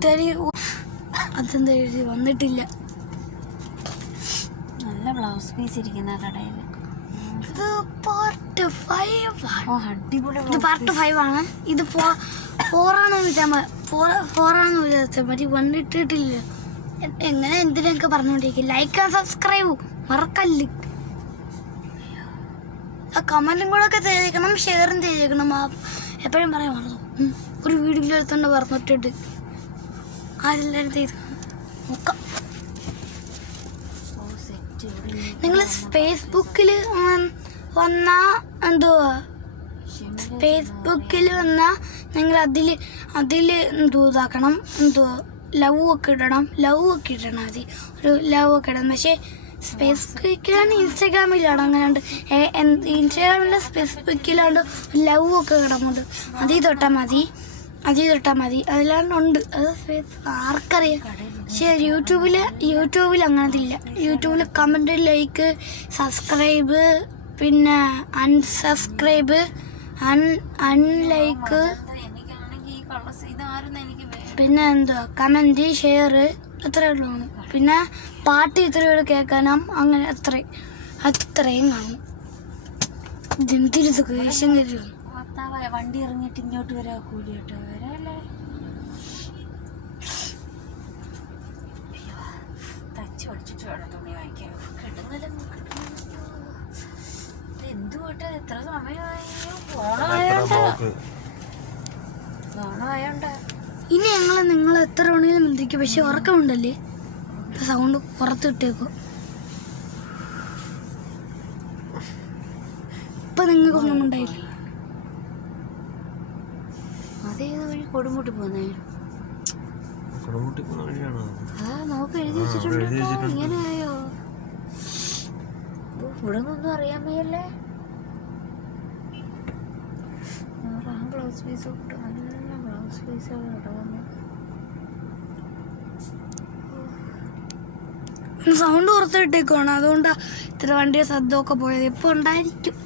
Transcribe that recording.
ഇതായി അതെന്താ എഴുതി വന്നിട്ടില്ല. നല്ല ബ്ലൗസ് പീസ് ഇരിക്കുന്ന കടയിൽ. ഇത് പാർട്ട് 5 ആണ്. അടിപൊളി. ഇത് പാർട്ട് 5 ആണ്. ഇത് 4 ആണെന്ന് വിചാരിച്ചാൽ മതി. വന്നിട്ടിട്ടില്ല. എങ്ങനെ എന്തിനൊക്കെ പറഞ്ഞുകൊണ്ടിരിക്കും. ലൈക്ക് ആൻഡ് സബ്സ്ക്രൈബ് മറക്കല്ല്. ആ കമന്റും കൂടെ ഒക്കെ ചെയ്തേക്കണം, ഷെയറും ചെയ്തേക്കണം. എപ്പോഴും പറയാൻ മറന്നു. ഒരു വീഡിയോ എടുത്തോണ്ട് പറഞ്ഞിട്ടുണ്ട്. ആരെല്ലാവരും ചെയ്ത് നോക്കാം. നിങ്ങൾ ഫേസ്ബുക്കിൽ വന്നാൽ നിങ്ങൾ അതിൽ ഇതാക്കണം. ലവ് ഒക്കെ ഇടണം. മതി. ഒരു ലവ് ഒക്കെ ഇടണം. പക്ഷേ ഫേസ്ബുക്കിലാണ് ഇൻസ്റ്റാഗ്രാമിലാണ് അങ്ങനെയുണ്ട്. ഇൻസ്റ്റാഗ്രാമിലെ ഫേസ്ബുക്കിലാണ്ട് ലവ് ഒക്കെ ഇടുന്നുണ്ട്. അതിൽ തൊട്ടാൽ മതി. അതിലാണ്ട് ഉണ്ട്. അത് ആർക്കറിയാം. പക്ഷേ യൂട്യൂബിൽ അങ്ങനത്തില്ല. യൂട്യൂബിൽ കമൻറ്റ്, ലൈക്ക്, സബ്സ്ക്രൈബ്, പിന്നെ അൺസബ്സ്ക്രൈബ്, അൺലൈക്ക്, പിന്നെ കമൻറ്റ്, ഷെയർ അത്രയേ ഉള്ളൂ. പിന്നെ പാട്ട് ഇത്രയോട് കേൾക്കാനും അങ്ങനെ അത്രയും കാണും. ഇതെന്തിനത് വേഷം കരുതും. വണ്ടി ഇറങ്ങിയിട്ട് ഇങ്ങോട്ട് വരാ കൂലി കേട്ടോ വരാല്ലേ. തച്ച് പഠിച്ചിട്ട് വേണം തുണി വാങ്ങിക്കാൻ. കിട്ടുന്നില്ല. എന്തുകൊട്ടെ എത്ര സമയമായി. ഫോണായോണ്ട് ഇനി നിങ്ങൾ എത്ര മണിയിലും എന്തിരിക്കും. പക്ഷെ ഉറക്കമുണ്ടല്ലേ. സൗണ്ട് പുറത്ത് ഇട്ടേക്കും. ഇപ്പൊ നിങ്ങൾക്കൊന്നും ഉണ്ടായില്ല. അതേത് വഴി കൊടുമുട്ടി പോന്നേ. നോക്ക് എഴുതി വെച്ചിട്ടുണ്ടോ. ഇങ്ങനെയായോ. ഇവിടെ നിന്നൊന്നും അറിയാൻ വയ്യല്ലേ. ബ്ലൗസ് പീസ് കിട്ടും. നല്ല ബ്ലൗസ് പീസുകൾ കിട്ടുന്നു. സൗണ്ട് പുറത്തിട്ടേക്കുവാണ്. അതുകൊണ്ടാണ് ഇത്ര വണ്ടിയുടെ ശബ്ദമൊക്കെ പോയത്. ഇപ്പൊ ഉണ്ടായിരിക്കും.